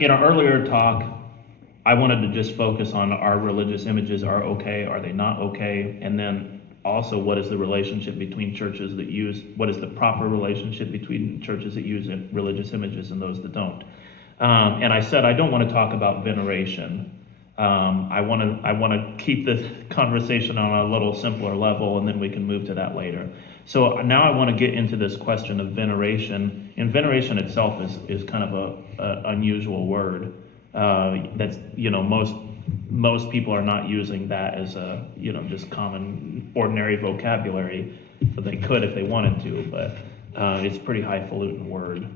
In our earlier talk, I wanted to just focus on our religious images are okay, are they not okay? And then also, what is the relationship between churches that use, what is the proper relationship between churches that use religious images and those that don't? And I said I don't want to talk about veneration. I want to keep this conversation on a little simpler level, and then we can move to that later. So now I want to get into this question of veneration. And veneration itself is kind of a unusual word. That's, most people are not using that as a, just common, ordinary vocabulary, but they could if they wanted to, but it's a pretty highfalutin word.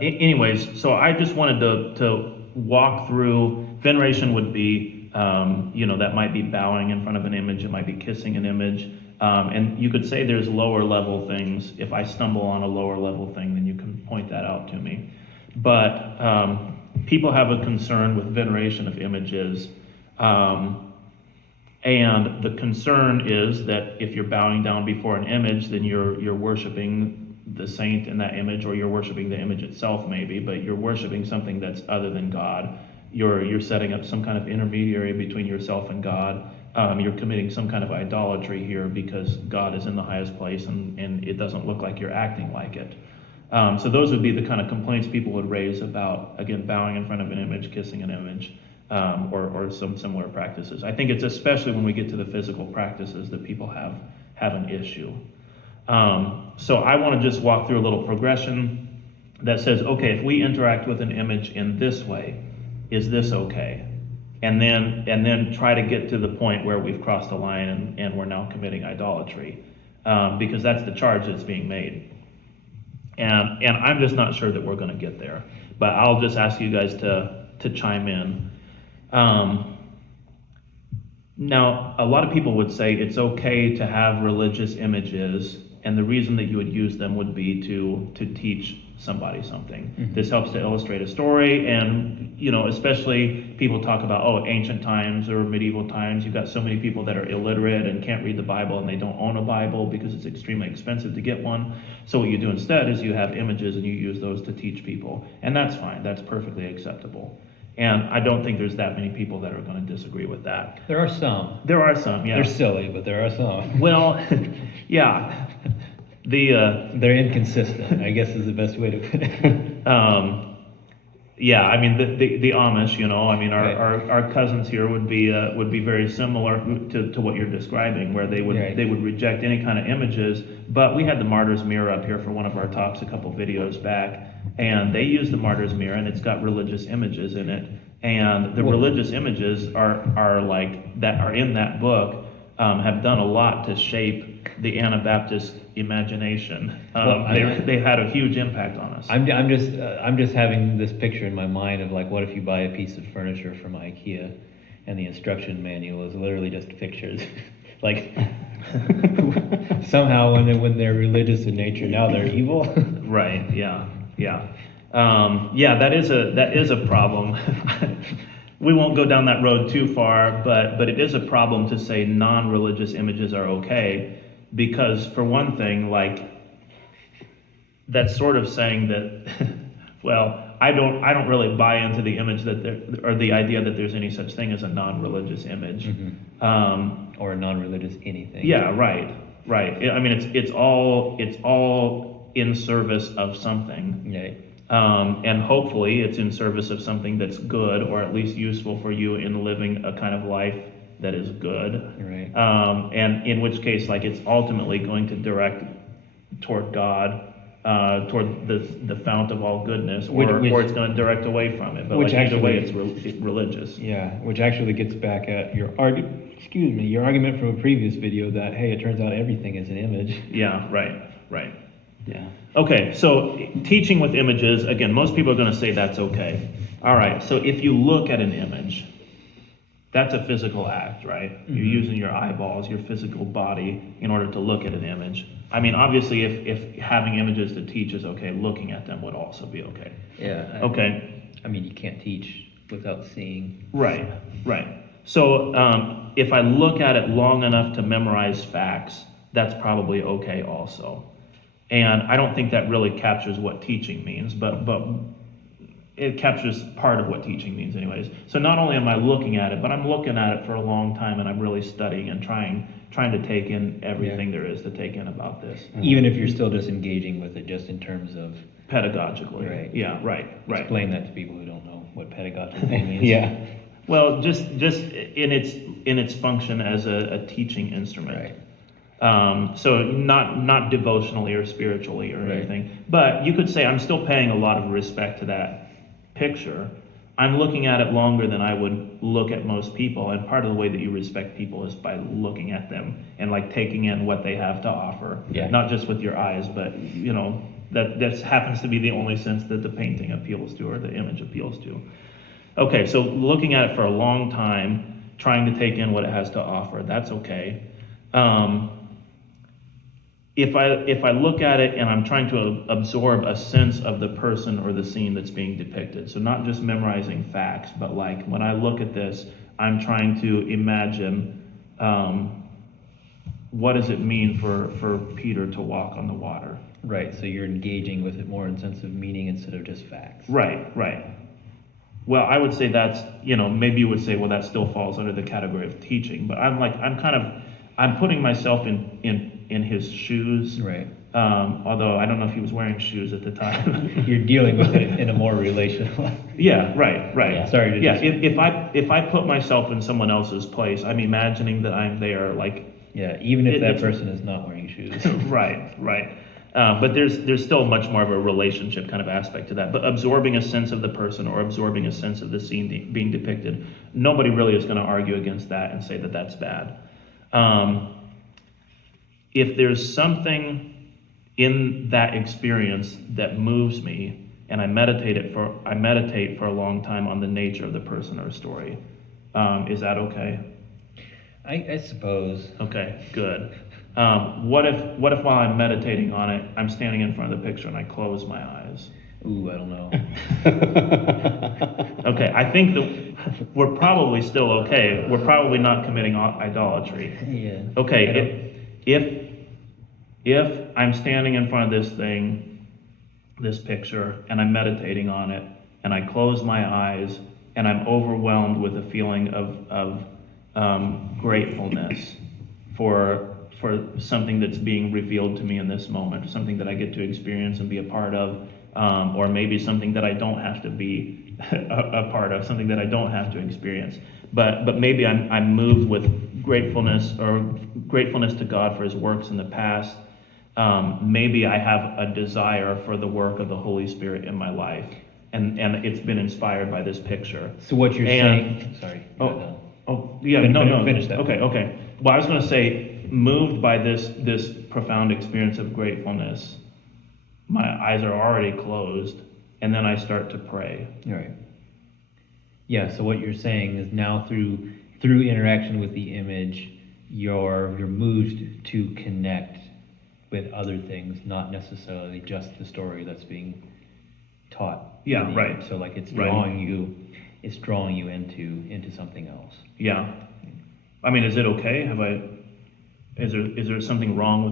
Anyways, so I just wanted to walk through. Veneration would be, that might be bowing in front of an image, it might be kissing an image, and you could say there's lower level things. If I stumble on a lower level thing, then you can point that out to me. But people have a concern with veneration of images, and the concern is that if you're bowing down before an image, then you're worshiping the saint in that image, or you're worshiping the image itself maybe, but you're worshiping something that's other than God. You're setting up some kind of intermediary between yourself and God. You're committing some kind of idolatry here because God is in the highest place, and it doesn't look like you're acting like it. So those would be the kind of complaints people would raise about, again, bowing in front of an image, kissing an image, or some similar practices. I think it's especially when we get to the physical practices that people have an issue. So I want to just walk through a little progression that says, okay, if we interact with an image in this way, is this okay? And then try to get to the point where we've crossed the line and we're now committing idolatry, because that's the charge that's being made. And I'm just not sure that we're going to get there, but I'll just ask you guys to chime in. Now, a lot of people would say it's okay to have religious images, and the reason that you would use them would be to teach somebody something. Mm-hmm. This helps to illustrate a story, and especially people talk about ancient times or medieval times. You've got so many people that are illiterate and can't read the Bible, and they don't own a Bible because it's extremely expensive to get one. So what you do instead is you have images and you use those to teach people, and that's fine. That's perfectly acceptable. And I don't think there's that many people that are going to disagree with that. There are some. There are some, yeah. They're silly, but there are some. Well, yeah. They're inconsistent, I guess is the best way to put it. Yeah, I mean the Amish, Right. our cousins here would be very similar to what you're describing, where they would Right. they would reject any kind of images. But we had the Martyr's Mirror up here for one of our talks a couple videos back, and they use the Martyr's Mirror, and it's got religious images in it, and the religious images are like that are in that book, have done a lot to shape the Anabaptist imagination. They had a huge impact on us. I'm just having this picture in my mind of, like, what if you buy a piece of furniture from IKEA and the instruction manual is literally just pictures. Like, somehow when they're religious in nature, now they're evil. Right, yeah. That is a problem. We won't go down that road too far, but it is a problem to say non-religious images are okay, because for one thing, like, that's sort of saying that, well, I don't really buy into the image or the idea that there's any such thing as a non-religious image. Mm-hmm. Or a non-religious anything. Yeah, right. I mean, it's all in service of something. Right. And hopefully it's in service of something that's good, or at least useful for you in living a kind of life that is good. Right. And in which case, like, it's ultimately going to direct toward God, toward the fount of all goodness, or it's going to direct away from it. But like, either way, it's religious. Yeah, which actually gets back at your argument from a previous video that, hey, it turns out everything is an image. Yeah, right. Yeah. Okay, so teaching with images, again, most people are going to say that's okay. All right, so if you look at an image, that's a physical act, right? Mm-hmm. You're using your eyeballs, your physical body, in order to look at an image. I mean, obviously, if having images to teach is okay, looking at them would also be okay. Yeah. Okay. I mean, you can't teach without seeing. Right. So if I look at it long enough to memorize facts, that's probably okay also. And I don't think that really captures what teaching means, but it captures part of what teaching means anyways. So not only am I looking at it, but I'm looking at it for a long time, and I'm really studying and trying to take in everything there is to take in about this. Even if you're still just engaging with it, just in terms of Pedagogically. Right. Yeah, right. explain that to people who don't know what pedagogically means. Yeah. Well, just in its function as a teaching instrument. Right. So not devotionally or spiritually or Right. anything, but you could say I'm still paying a lot of respect to that picture. I'm looking at it longer than I would look at most people, and part of the way that you respect people is by looking at them and like taking in what they have to offer. Yeah. Not just with your eyes, but that happens to be the only sense that the painting appeals to or the image appeals to. Okay, so looking at it for a long time, trying to take in what it has to offer, that's okay. If I look at it and I'm trying to absorb a sense of the person or the scene that's being depicted, so not just memorizing facts, but like when I look at this, I'm trying to imagine what does it mean for Peter to walk on the water? Right, so you're engaging with it more in sense of meaning instead of just facts. Right. Well, I would say that's, maybe you would say, well, that still falls under the category of teaching, but I'm putting myself in his shoes. Right. Although I don't know if he was wearing shoes at the time. You're dealing with it in a more relational. Yeah, right. Yeah. Sorry to Yeah, just- if I put myself in someone else's place, I'm imagining that I'm there, like. Yeah, even if that it's- person is not wearing shoes. Right. But there's still much more of a relationship kind of aspect to that. But absorbing a sense of the person or absorbing a sense of the scene being depicted, nobody really is going to argue against that and say that that's bad. If there's something in that experience that moves me, and I meditate for a long time on the nature of the person or story, is that okay? I suppose. Okay, good. What if while I'm meditating on it, I'm standing in front of the picture and I close my eyes? Ooh, I don't know. Okay, I think that we're probably still okay. We're probably not committing idolatry. Yeah. Okay, if I'm standing in front of this picture, and I'm meditating on it, and I close my eyes, and I'm overwhelmed with a feeling of gratefulness for something that's being revealed to me in this moment, something that I get to experience and be a part of, or maybe something that I don't have to be a part of, something that I don't have to experience. But maybe I'm moved with gratefulness to God for His works in the past. Maybe I have a desire for the work of the Holy Spirit in my life, and it's been inspired by this picture. So what you're And- saying? Sorry. Yeah, Finish that. Okay. Well, I was going to say, moved by this profound experience of gratefulness, my eyes are already closed, and then I start to pray. Right. Yeah. So what you're saying is now through interaction with the image, you're moved to connect with other things, not necessarily just the story that's being taught. Yeah, to you. right. So like it's Right. drawing you into something else. Yeah. I mean, is it okay? Is there something wrong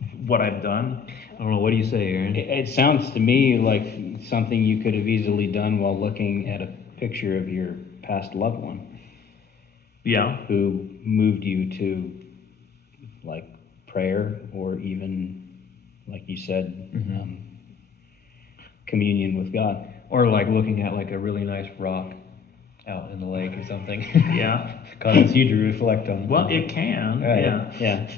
with what I've done? I don't know. What do you say, Aaron? It sounds to me like something you could have easily done while looking at a picture of your past loved one Yeah. who moved you to like prayer or even, like you said, Mhm. communion with God. Or like looking at like a really nice rock out in the lake or something. Yeah. Causes you to reflect on. Well, it can. Right. Yeah. Yeah.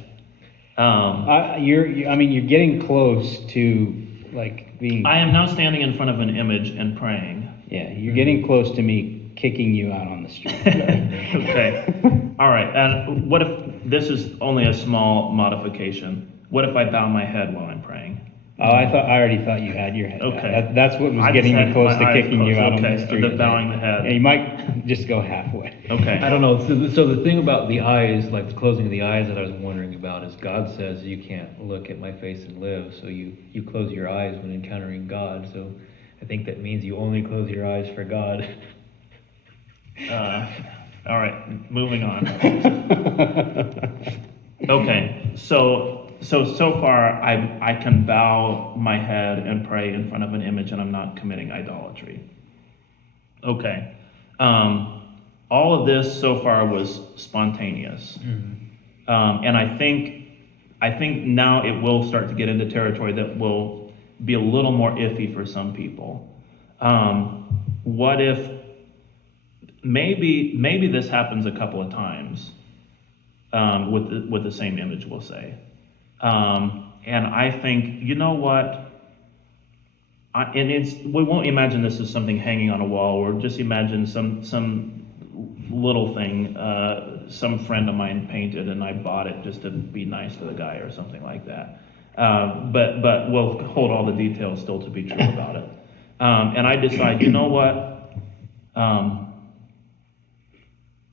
Um, You're getting close to like being. I am now standing in front of an image and praying. Yeah, you're getting close to me kicking you out on the street. Okay. All right. And what if this is only a small modification? What if I bow my head while I'm praying? Oh, I already thought you had your head down. Okay. That's what was I getting just me had close my to eyes kicking you closed. out on Okay, the street. the bowing the head. Yeah, you might just go halfway. Okay. I don't know. So the thing about the eyes, like the closing of the eyes that I was wondering about is God says you can't look at my face and live. So you close your eyes when encountering God. So I think that means you only close your eyes for God. All right. Moving on. Okay. So so far, I can bow my head and pray in front of an image, and I'm not committing idolatry. Okay. All of this so far was spontaneous. And I think now it will start to get into territory that will be a little more iffy for some people. What if maybe this happens a couple of times with the same image, we'll say. And I think, you know what? We won't imagine this as something hanging on a wall, or just imagine some little thing some friend of mine painted and I bought it just to be nice to the guy or something like that. But we'll hold all the details still to be true about it. And I decide, you know what?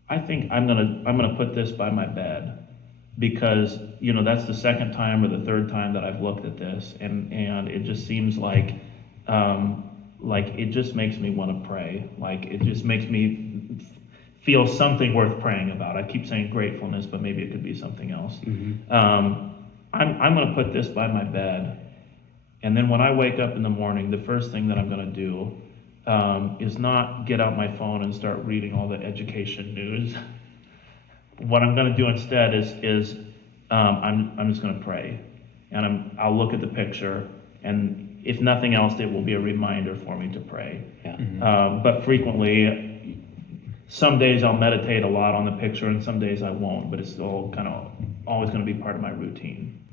I think I'm gonna put this by my bed, because that's the second time or the third time that I've looked at this, and it just seems like it just makes me want to pray. Like it just makes me feel something worth praying about. I keep saying gratefulness, but maybe it could be something else. I'm going to put this by my bed, and then when I wake up in the morning, the first thing that I'm going to do is not get out my phone and start reading all the education news. What I'm going to do instead is I'm just going to pray, and I'll look at the picture, and if nothing else, it will be a reminder for me to pray. Yeah. But frequently, some days I'll meditate a lot on the picture, and some days I won't. But it's all kind of always going to be part of my routine.